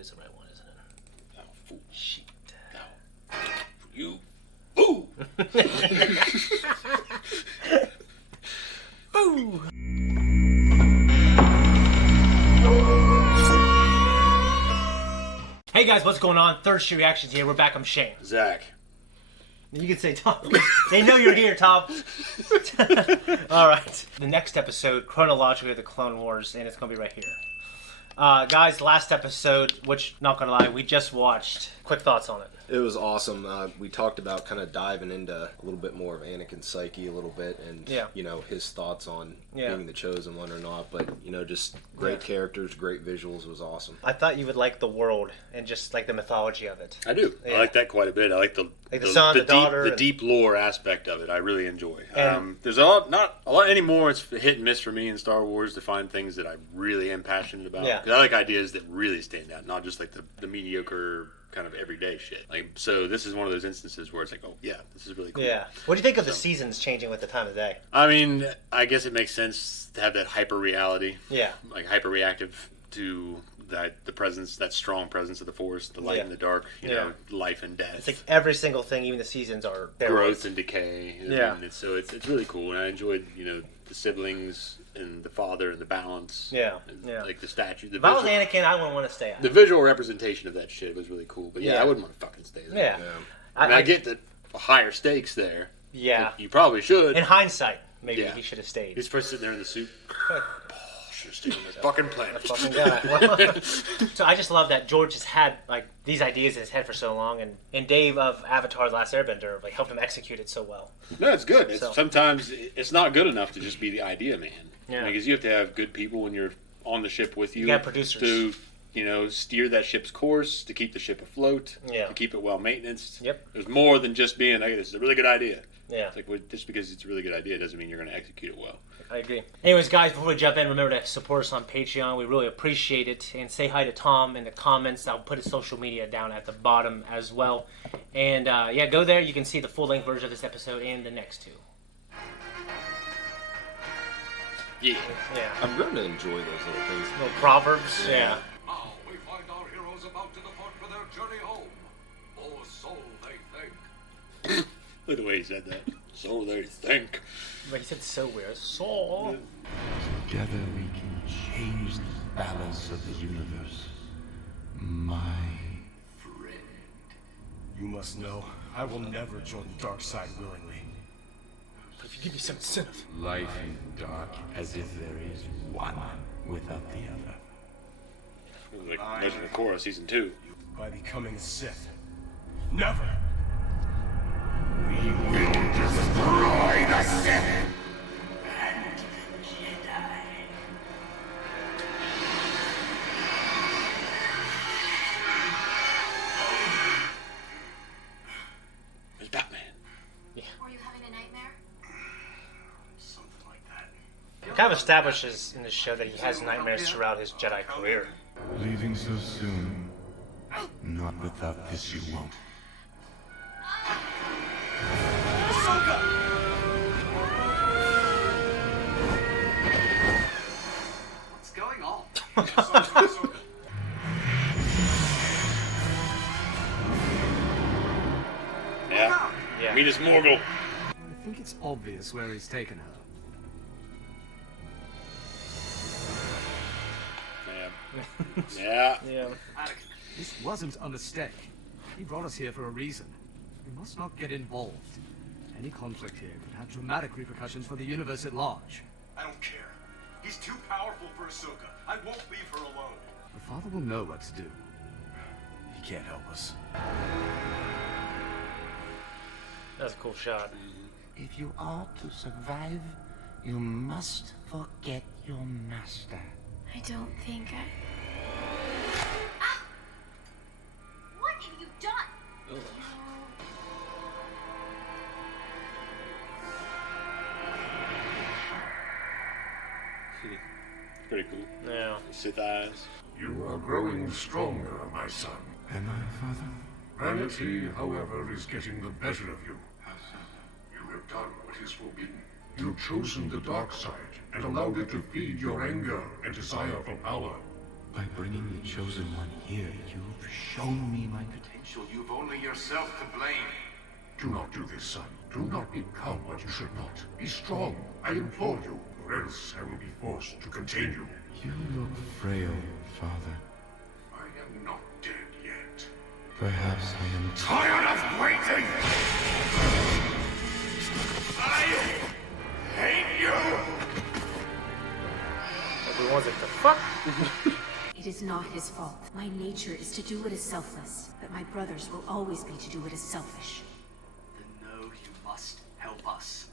is the right one, isn't it? Oh, fool. Shit. No. You. Boo! Boo! Hey guys, what's going on? Third Street Reactions here. We're back. I'm Shane. Zach. You can say Tom. They know you're here, Tom. Alright. The next episode, chronologically, the Clone Wars, and it's going to be right here. Guys, last episode, which, not going to lie, we just watched. Quick thoughts on it. It was awesome. We talked about kind of diving into a little bit more of Anakin's psyche a little bit and, you know, his thoughts on being the Chosen One or not. But, you know, just great characters, great visuals. It was awesome. I thought you would like the world and just like the mythology of it. I do. I like that quite a bit. I like the son, the daughter. The deep lore aspect of it. I really enjoy. There's not a lot anymore. It's hit and miss for me in Star Wars to find things that I really am passionate about. Yeah. Because I like ideas that really stand out, not just like the mediocre kind of everyday shit. Like, so this is one of those instances where it's like, oh yeah, this is really cool. Yeah. What do you think of the seasons changing with the time of day? I mean, I guess it makes sense to have that hyper reality. Yeah. Like hyper reactive to the presence, that strong presence of the Force, the light and the dark, you know, life and death. It's like every single thing, even the seasons are there. Growth and decay. Yeah. And it's really cool, and I enjoyed, you know, the siblings and the father and the balance. Yeah. And, like the statue. If I was Anakin, I wouldn't want to stay out. The visual representation of that shit was really cool, but I wouldn't want to fucking stay there. Yeah. I mean, I get the higher stakes there. Yeah. You probably should. In hindsight, maybe he should have stayed. He's first sitting there in the suit. Should have stayed on that fucking planet. Fucking guy. So I just love that George has had like these ideas in his head for so long, and Dave of Avatar: The Last Airbender like helped him execute it so well. No, it's good. Sometimes it's not good enough to just be the idea man. Yeah. Because you have to have good people when you're on the ship with you. You got producers to, you know, steer that ship's course, to keep the ship afloat, to keep it well maintained. Yep. There's more than just being, this is a really good idea. Yeah. It's like, well, just because it's a really good idea doesn't mean you're going to execute it well. I agree. Anyways, guys, before we jump in, remember to support us on Patreon. We really appreciate it. And say hi to Tom in the comments. I'll put his social media down at the bottom as well. And, go there. You can see the full-length version of this episode and the next two. Yeah. I'm going to enjoy those little things. Little proverbs. Yeah. Now we find our heroes about to depart for their journey home. Or so they think. Look at the way he said that. So they think. But he said so weird. So. Together we can change the balance of the universe. My friend. You must know, I will never join the dark side willingly. But if you give me some incentive. Life is dark as if there is one without the other. It was like Legend of Korra Season 2. By becoming a Sith. Never! We will destroy the Sith and the Jedi. It's Batman. Yeah. Were you having a nightmare? Something like that. It kind of establishes in this show that he has nightmares throughout his Jedi career. Leaving so soon. Not without this you won't. What's going on? Yeah. Meet us Morgul. I think it's obvious where he's taken her. Yeah. This wasn't a mistake. He brought us here for a reason. We must not get involved. Any conflict here could have dramatic repercussions for the universe at large. I don't care. He's too powerful for Ahsoka. I won't leave her alone. The father will know what to do. He can't help us. That's a cool shot. If you are to survive, you must forget your master. I don't think I... Ah! What have you done? Pretty cool. Yeah. The Sith eyes. You are growing stronger, my son. Am I, Father? Vanity, however, is getting the better of you. You have done what is forbidden. You've chosen the dark side and allowed it to feed your anger and desire for power. By bringing the Chosen One here, you've shown me my potential. You've only yourself to blame. Do not do this, son. Do not become what you should not. Be strong, I implore you, or else I will be forced to contain you. You look frail, Father. I am not dead yet. Perhaps I am Tired of waiting! I hate you! Everyone's like, the fuck? It is not his fault. My nature is to do what is selfless, but my brothers will always be to do what is selfish. Then no, you must help us.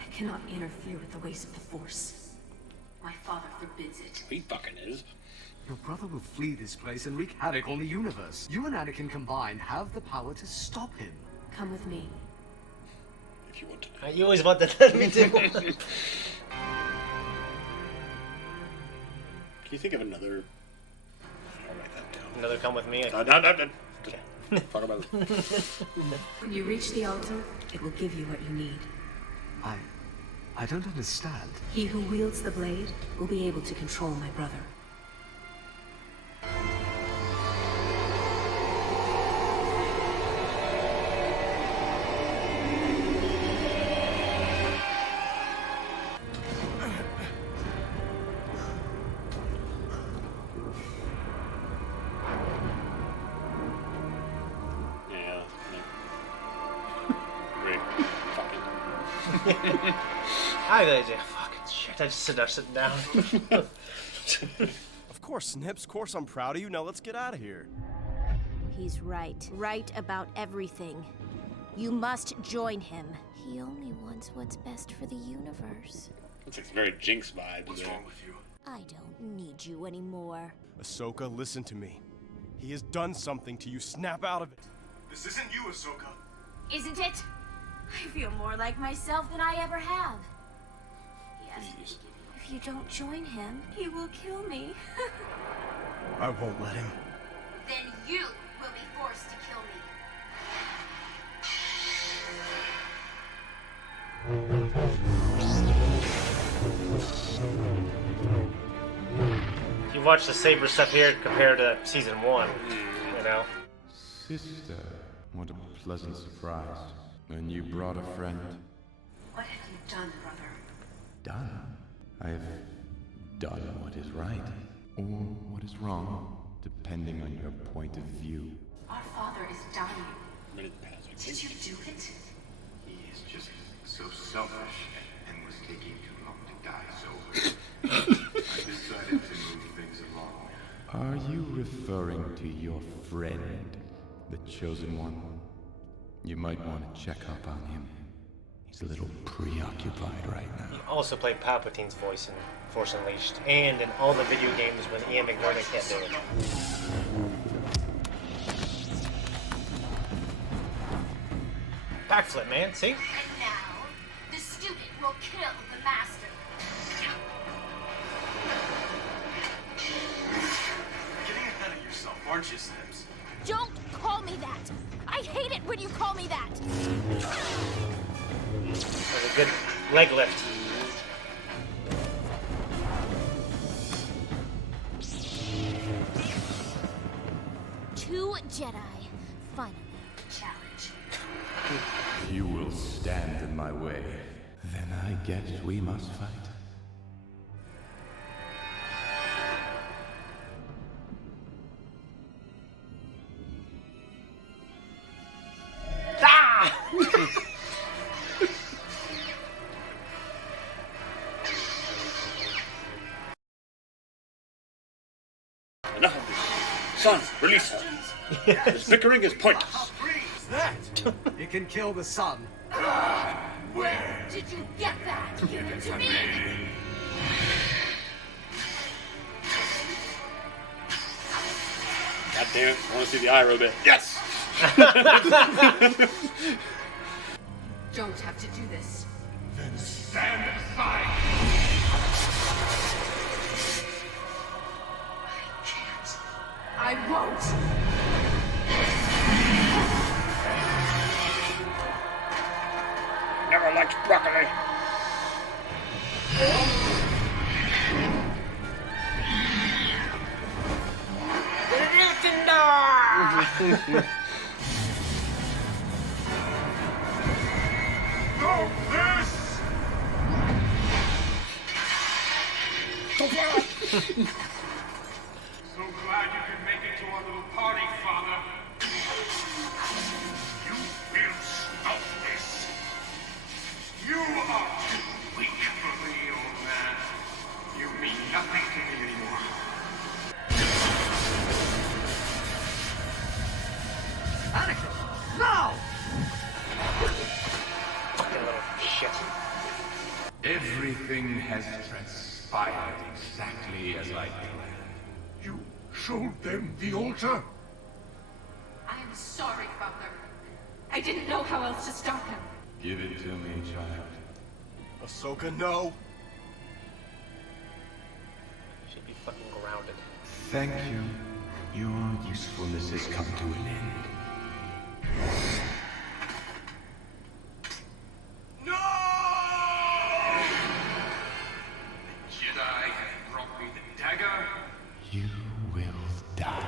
I cannot interfere with the ways of the Force. My father forbids it. He fucking is. Your brother will flee this place and wreak havoc on the universe. You and Anakin combined have the power to stop him. Come with me. If you want to. You always want that. Me too. Can you think of another? I'll write that down. Another come with me. No. Just talk about it. When you reach the altar, it will give you what you need. I don't understand. He who wields the blade will be able to control my brother. Yeah. Great. Fucking. I gotta do fucking shit. I just sit there sitting down. Of course, Snips. Of course I'm proud of you. Now let's get out of here. He's right. Right about everything. You must join him. He only wants what's best for the universe. It's a very Jinx vibe. What's wrong with you? I don't need you anymore. Ahsoka, listen to me. He has done something to you. Snap out of it. This isn't you, Ahsoka. Isn't it? I feel more like myself than I ever have. Yes. If you don't join him, he will kill me. I won't let him. Then you will be forced to kill me. You watch the Saber stuff here compared to season 1, you know? Sister, what a pleasant surprise. And you brought a friend. What have you done, brother? Done? I have done what is right, or what is wrong, depending on your point of view. Our father is dying. Minute past. Did you do it? He is just so selfish and was taking too long to die, so I decided to move things along. Are you referring to your friend, the Chosen One? You might want to check up on him. He's a little preoccupied right now. He also played Palpatine's voice in Force Unleashed, and in all the video games when Ian McNorton can't do it. Backflip, man, see? And now, the student will kill the master. Getting ahead of yourself, aren't you, Snips? Don't call me that! I hate it when you call me that! That was a good leg lift. Two Jedi. Finally. Challenge. You will stand in my way. Then I guess we must fight. Enough of this. Son, release her. This bickering is pointless. That! It can kill the sun. Where did you get that? Give it to me! God damn it. I want to see the eye bit. Yes! Don't have to do this. Then stand aside! I won't! Never liked broccoli. Stop this! So glad you could make it to our little party, Father. You will stop this! You are too weak for me, old man. You mean nothing to me anymore. Anakin! No! Fucking little shit. Everything has transpired exactly as I planned. You showed them the altar? I am sorry, Father. I didn't know how else to stop him. Give it to me, child. Ahsoka, no. Should be fucking grounded. Thank you. Your usefulness has come to an end. No! The Jedi have brought me the dagger. You will die.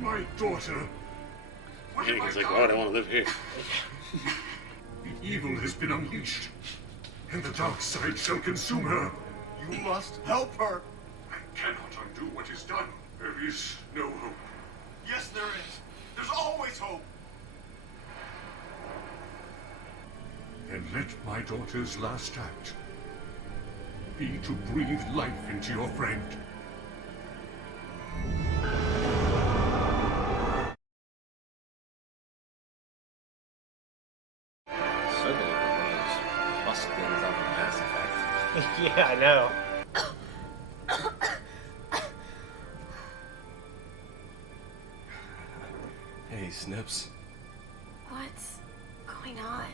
My daughter. Anakin's like, oh, I don't want to live here. The evil has been unleashed, and the dark side shall consume her. You must help her. I cannot undo what is done. There is no hope. Yes, there is. There's always hope. Then let my daughter's last act be to breathe life into your friend. Certainly one of those muscle things off of Mass Effect. Yeah, I know. Hey, Snips. What's going on?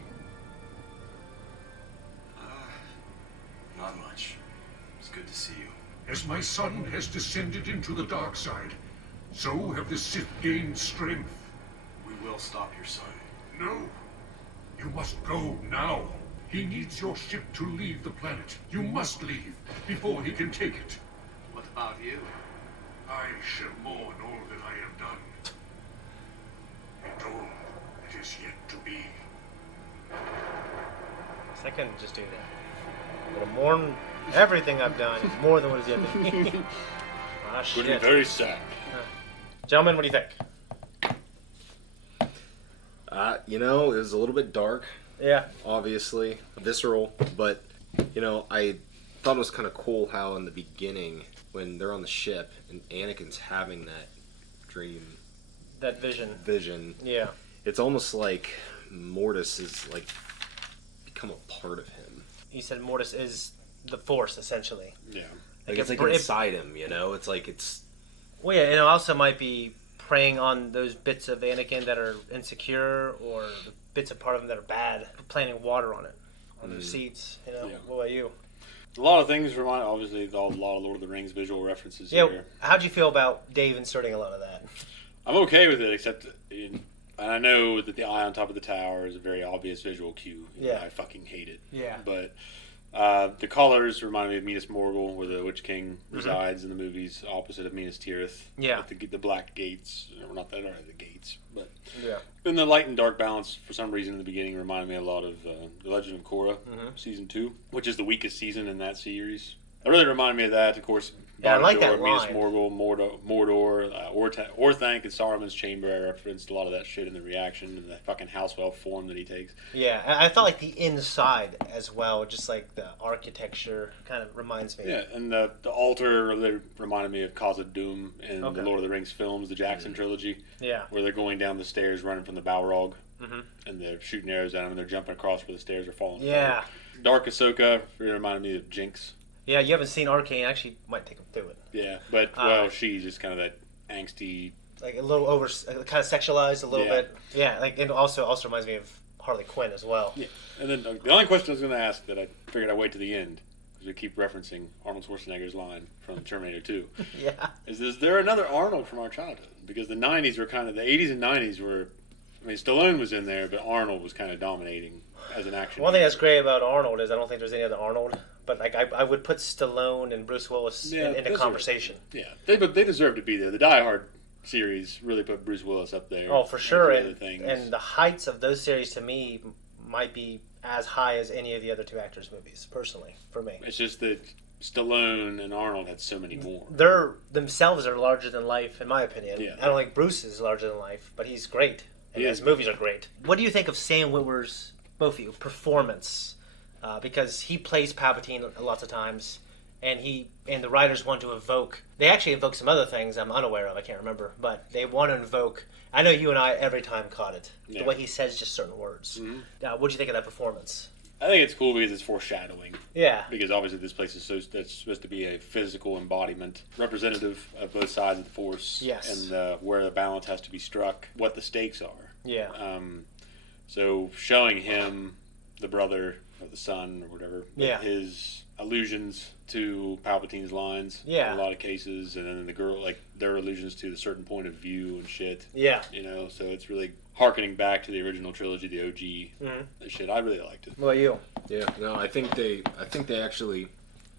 Not much. It's good to see you. As my son has descended into the dark side, so have the Sith gained strength. We will stop your son. No. You must go now. He needs your ship to leave the planet. You must leave before he can take it. What about you? I shall mourn all that I have done. And all that is yet to be. I couldn't just do that. But mourn everything I've done more than what is yet to be. Ah, Would be shit. very sad. Gentlemen, what do you think? You know, it was a little bit dark. Yeah. Obviously. Visceral. But, you know, I thought it was kind of cool how in the beginning, when they're on the ship and Anakin's having that dream. That vision. Yeah. It's almost like Mortis is, like, become a part of him. You said Mortis is the Force, essentially. Yeah. Like, it's like inside him, you know? It's like it's... Well, yeah, and it also might be preying on those bits of Anakin that are insecure or the bits of part of him that are bad, planting water on it, on those seeds, you know? Yeah. What about you? A lot of things remind, obviously, a lot of Lord of the Rings visual references here. How'd you feel about Dave inserting a lot of that? I'm okay with it, except, and I know that the eye on top of the tower is a very obvious visual cue. Yeah. I fucking hate it. Yeah. But the colors remind me of Minas Morgul, where the Witch King resides in the movies, opposite of Minas Tirith. Yeah. With the black gates. Or not that, the gates. But yeah. And the light and dark balance, for some reason, in the beginning, reminded me a lot of The Legend of Korra, Season 2, which is the weakest season in that series. It really reminded me of that, of course. Yeah, I like that line. Minas Morgul, Mordor, Orthanc, and Saruman's chamber. I referenced a lot of that shit in the reaction and the fucking house elf form that he takes. Yeah, I felt like the inside as well, just like the architecture kind of reminds me. Yeah, and the altar they reminded me of Khazad Dûm in the Lord of the Rings films, the Jackson trilogy. Yeah. Where they're going down the stairs running from the Balrog. And they're shooting arrows at them and they're jumping across where the stairs are falling. Yeah. Apart. Dark Ahsoka really reminded me of Jinx. Yeah, you haven't seen Arcane. Actually, might take him through it. Yeah, but well, she's just kind of that angsty, like a little over, kind of sexualized a little bit. Yeah, like it also reminds me of Harley Quinn as well. Yeah, and then the only question I was going to ask that I figured I'd wait to the end because we keep referencing Arnold Schwarzenegger's line from Terminator 2. Yeah. Is there another Arnold from our childhood? Because the 90s were kind of, the 80s and 90s were, I mean, Stallone was in there, but Arnold was kind of dominating as an action. One thing that's great about Arnold is I don't think there's any other Arnold, but like I would put Stallone and Bruce Willis in the conversation. They deserve to be there. The Die Hard series really put Bruce Willis up there. Oh, for sure. And the heights of those series to me might be as high as any of the other two actors' movies, personally, for me. It's just that Stallone and Arnold had so many more. They're themselves are larger than life, in my opinion. Yeah. I don't think Bruce is larger than life, but he's great. And his movies are great. What do you think of Sam Witwer's, both of you, performance? Because he plays Palpatine lots of times, and the writers want to evoke. They actually evoke some other things I'm unaware of. I can't remember, but they want to invoke. I know you and I every time caught it. Yeah. The way he says just certain words. Mm-hmm. What do you think of that performance? I think it's cool because it's foreshadowing. Yeah. Because obviously this place is that's supposed to be a physical embodiment, representative of both sides of the Force. Yes. And where the balance has to be struck, what the stakes are. Yeah. So showing him, the brother or the son or whatever, his allusions to Palpatine's lines in a lot of cases, and then the girl, like their allusions to the certain point of view and shit. Yeah. So it's really harkening back to the original trilogy, the OG shit. I really liked it. What about you? Yeah, no, I think they actually,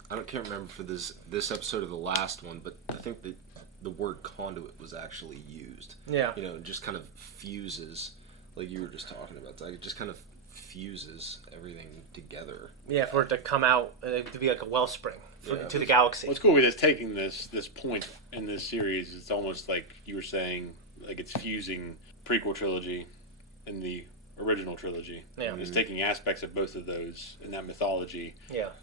can't remember for this episode or the last one, but I think the word conduit was actually used. Yeah. It just kind of fuses, like you were just talking about. Like it just kind of fuses everything together. Yeah, for it to come out, to be like a wellspring to the galaxy. What's cool with this, taking this point in this series, it's almost like you were saying, like it's fusing prequel trilogy and the original trilogy. Yeah. And it's taking aspects of both of those in that mythology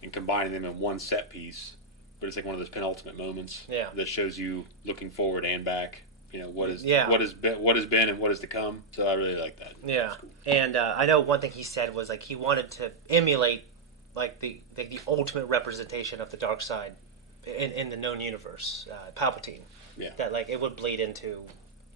and combining them in one set piece. But it's like one of those penultimate moments that shows you looking forward and back. What has been and what is to come. So I really like that. Yeah, cool. And I know one thing he said was like he wanted to emulate like the ultimate representation of the dark side in the known universe, Palpatine. Yeah, that like it would bleed into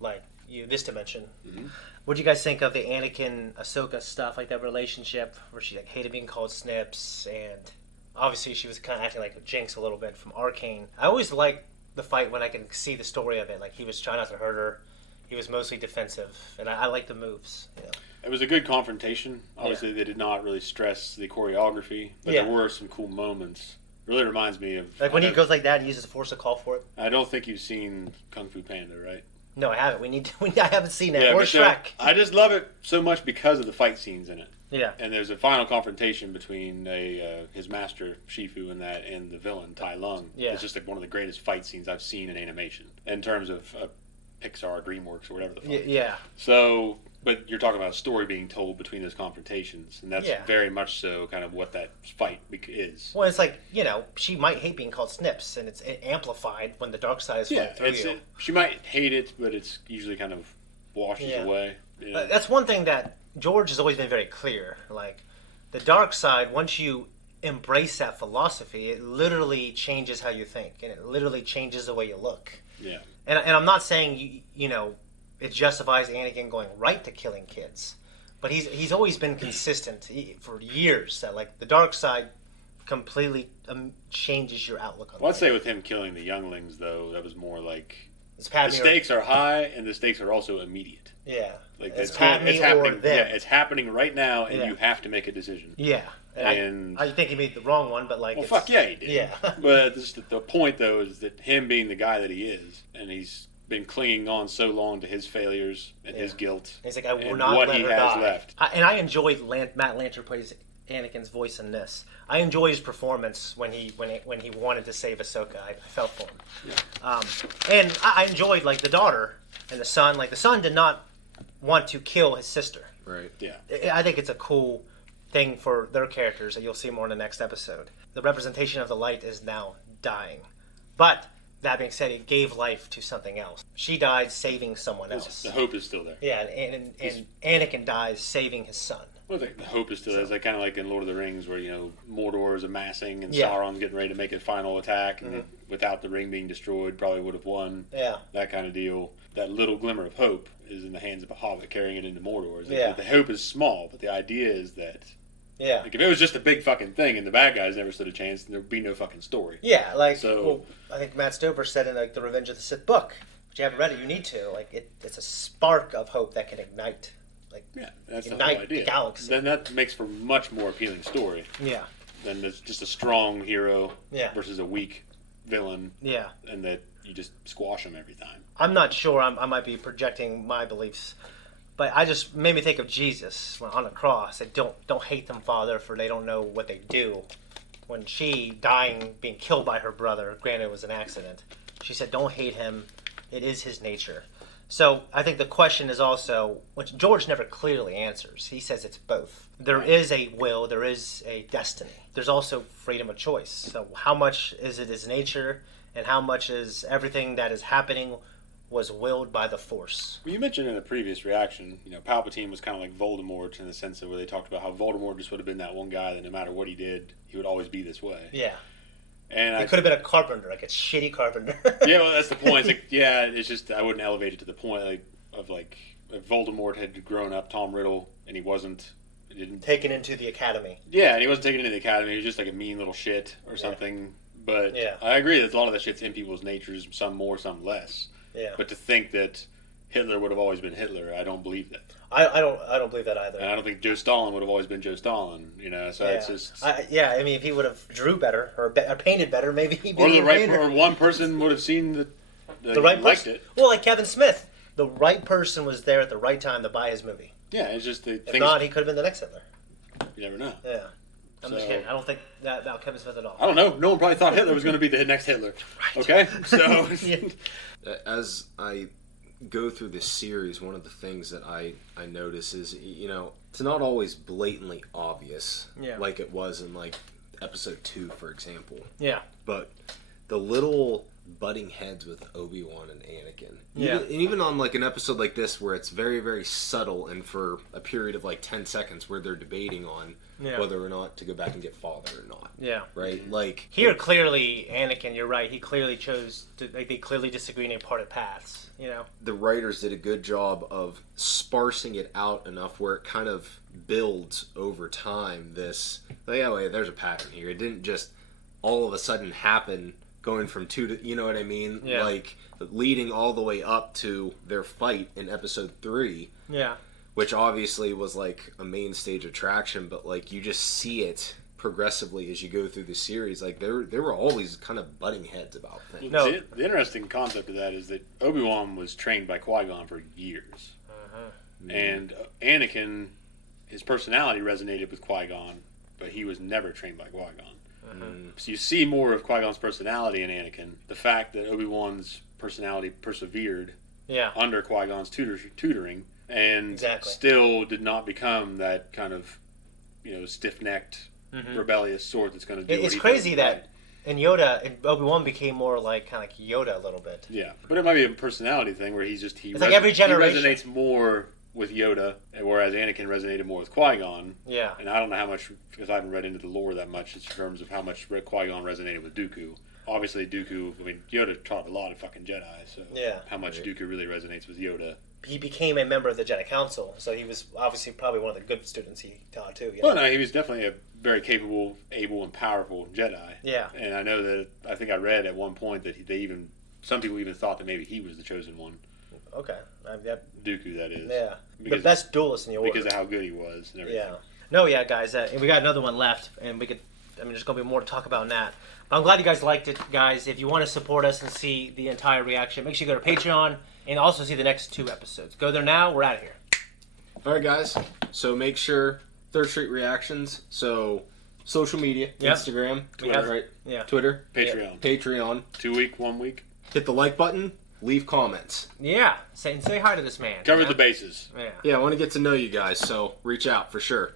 like this dimension. Mm-hmm. What do you guys think of the Anakin Ahsoka stuff, like that relationship where she like hated being called Snips, and obviously she was kind of acting like a Jinx a little bit from Arcane. I always like the fight when I can see the story of it. Like he was trying not to hurt her. He was mostly defensive, and I like the moves. It was a good confrontation. Obviously, they did not really stress the choreography, but there were some cool moments. It really reminds me of like when he goes like that and uses the Force to call for it. I don't think you've seen Kung Fu Panda, right? No, I haven't. I haven't seen that. Or Shrek. I just love it so much because of the fight scenes in it. Yeah. And there's a final confrontation between his master Shifu and the villain Tai Lung. Yeah. It's just like one of the greatest fight scenes I've seen in animation in terms of Pixar, DreamWorks, or whatever the fuck. Yeah. So, but you're talking about a story being told between those confrontations, and that's very much so kind of what that fight is. Well, it's like she might hate being called Snips, and it's amplified when the dark side is flowing through you. She might hate it, but it's usually kind of washes away. That's one thing that George has always been very clear. Like, the dark side, once you embrace that philosophy, it literally changes how you think, and it literally changes the way you look. Yeah. And I'm not saying, it justifies Anakin going right to killing kids, but he's always been consistent for years that, like, the dark side completely changes your outlook on I'd say with him killing the younglings, though, that was more like the stakes are high, and the stakes are also immediate. Yeah. Like it's happening. Yeah, it's happening right now, and you have to make a decision. Yeah. And I think he made the wrong one, but like. Well, fuck yeah, he did. Yeah. But the point though is that him being the guy that he is, and he's been clinging on so long to his failirs and his guilt. And he's like, I will not let her die. Left. And I enjoyed Matt Lanter plays Anakin's voice in this. I enjoy his performance when he wanted to save Ahsoka. I felt for him. Yeah. And I enjoyed like the daughter and the son. Like the son did not want to kill his sister. Right. Yeah. I think it's a cool thing for their characters that you'll see more in the next episode. The representation of the light is now dying. But that being said, it gave life to something else. She died saving someone else. The hope is still there. Yeah, and Anakin dies saving his son. Well, the hope is still there. It's like, kind of like in Lord of the Rings where, Mordor is amassing and Sauron's getting ready to make a final attack, and without the ring being destroyed, probably would have won. Yeah. That kind of deal. That little glimmer of hope is in the hands of a hobbit carrying it into Mordor. Yeah. The hope is small, but the idea is that Yeah. Like, if it was just a big fucking thing and the bad guys never stood a chance, then there'd be no fucking story. Yeah, like, I think Matt Stover said in like the Revenge of the Sith book, but you haven't read it, you need to. Like, it's a spark of hope that can ignite. Like, yeah, that's ignite the whole idea. The galaxy. Then that makes for a much more appealing story. Yeah. Than it's just a strong hero versus a weak villain. Yeah. And that you just squash them every time. I'm not sure. I might be projecting my beliefs. But I just made me think of Jesus on the cross. Said, don't hate them, Father, for they don't know what they do. When she being killed by her brother, granted it was an accident, she said, don't hate him. It is his nature. So I think the question is also, which George never clearly answers. He says it's both. There is a will, there is a destiny. There's also freedom of choice. So how much is it his nature, and how much is everything that is happening was willed by the Force? You mentioned in a previous reaction, Palpatine was kind of like Voldemort in the sense of where they talked about how Voldemort just would have been that one guy that no matter what he did, he would always be this way. Yeah. And he could have been a carpenter, like a shitty carpenter. Yeah, well, that's the point. It's like, it's just, I wouldn't elevate it to the point of if Voldemort had grown up Tom Riddle and he wasn't taken into the academy. Yeah, and he wasn't taken into the academy. He was just like a mean little shit or something. But I agree that a lot of that shit's in people's natures, some more, some less. Yeah. But to think that Hitler would have always been Hitler, I don't believe that. I don't believe that either. And I don't think Joe Stalin would have always been Joe Stalin. So it's just. I mean, if he would have drew better or painted better, maybe he'd be or one person would have seen the right liked person. It. Well, like Kevin Smith, the right person was there at the right time to buy his movie. Yeah, it's just if not, he could have been the next Hitler. You never know. Yeah. I'm just kidding. I don't think that about Kevin Smith at all. I don't know. No one probably thought Hitler was going to be the next Hitler. Right. Okay? So. As I go through this series, one of the things that I notice is, it's not always blatantly obvious like it was in, like, episode 2, for example. Yeah. But the little butting heads with Obi-Wan and Anakin. Yeah. Even on, like, an episode like this where it's very, very subtle and for a period of, like, 10 seconds where they're debating on whether or not to go back and get father or not. Yeah. Right? Like... Here, clearly, Anakin, you're right, he clearly chose to... Like, they clearly disagree and they parted paths, The writers did a good job of sparsing it out enough where it kind of builds over time this... Like, wait, there's a pattern here. It didn't just all of a sudden happen... Going from 2 to, you know what I mean? Yeah. Like, leading all the way up to their fight in episode 3. Yeah. Which obviously was, like, a main stage attraction, but, like, you just see it progressively as you go through the series. Like, there were always kind of butting heads about things. No. The interesting concept of that is that Obi-Wan was trained by Qui-Gon for years. Uh-huh. And Anakin, his personality resonated with Qui-Gon, but he was never trained by Qui-Gon. So you see more of Qui-Gon's personality in Anakin. The fact that Obi-Wan's personality persevered under Qui-Gon's tutoring and still did not become that kind of, stiff-necked, rebellious sort that's going to do It's crazy that in Yoda, Obi-Wan became more like kind of like Yoda a little bit. Yeah, but it might be a personality thing where it's like every generation. He resonates more with Yoda, whereas Anakin resonated more with Qui-Gon. Yeah. And I don't know how much, because I haven't read into the lore that much in terms of how much Qui-Gon resonated with Dooku. Obviously, Dooku, Yoda taught a lot of fucking Jedi, so how much Dooku really resonates with Yoda. He became a member of the Jedi Council, so he was obviously probably one of the good students he taught too. Well, no, he was definitely a very capable, able, and powerful Jedi. Yeah. And I know that, I think I read at one point that some people even thought that maybe he was the chosen one. Okay. Dooku, that is. Yeah. The best duelist in the order. Because of how good he was and everything. Yeah. No, guys. We got another one left, and there's going to be more to talk about in that. But I'm glad you guys liked it, guys. If you want to support us and see the entire reaction, make sure you go to Patreon and also see the next 2 episodes. Go there now. We're out of here. All right, guys. So make sure Third Street Reactions. So social media, Instagram, Twitter, right? Yeah. Twitter, Patreon. 2 week, 1 week. Hit the like button. Leave comments. Yeah. Say hi to this man. Cover the bases. Yeah, I want to get to know you guys, so reach out for sure.